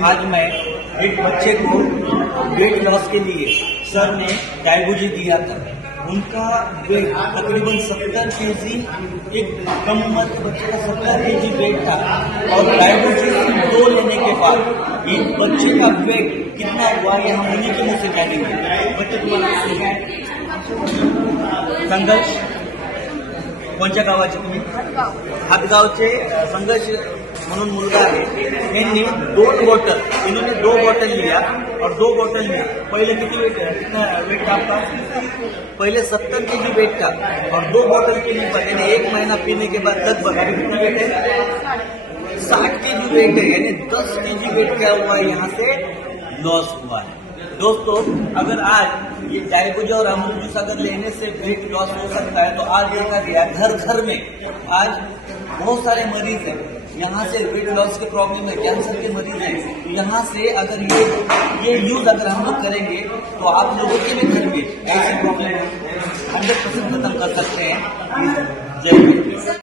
आज मैं एक बच्चे को वेट लॉस के लिए सर ने डायबूजी दिया था। उनका वेट तकरीबन 70 केजी, एक कम उम्र के बच्चे का 70 केजी वेट था और डायबूजी 2 लेने के बाद एक बच्चे का वेट कितना हुआ ये हम उन्हीं के मुंह से जानेंगे। बच्चे तुम्हाला संघर्ष कोणत्या गावाचे तुम्ही? हातगावचे संघर्ष म्हणून मुलगा आहे। यांनी 2 बॉटल, इन्होंने 2 बॉटल लिया और 2 बॉटल में पहले कितना वेट था आपका? पहले 70 केजी वेट था और 2 बॉटल के लिए मैंने 1 महीना पीने के बाद लगभग अभी कितना वेट है? 60 केजी वेट है, यानी 10 केजी वेट क्या हुआ है यहाँ से लॉस हुआ है। दोस्तों, अगर आज ये डायबूजी और अमरूद जूस अगर लेने से वेट लॉस हो सकता है तो आज देखा गया घर घर में आज बहुत सारे मरीज हैं। यहाँ से वेट लॉस के प्रॉब्लम है, कैंसर के मरीज हैं। तो यहाँ से अगर ये यूज अगर हम लोग करेंगे तो आप लोगों के भी घर में ऐसी प्रॉब्लम 100% खत्म कर सकते हैं। जय हिंद।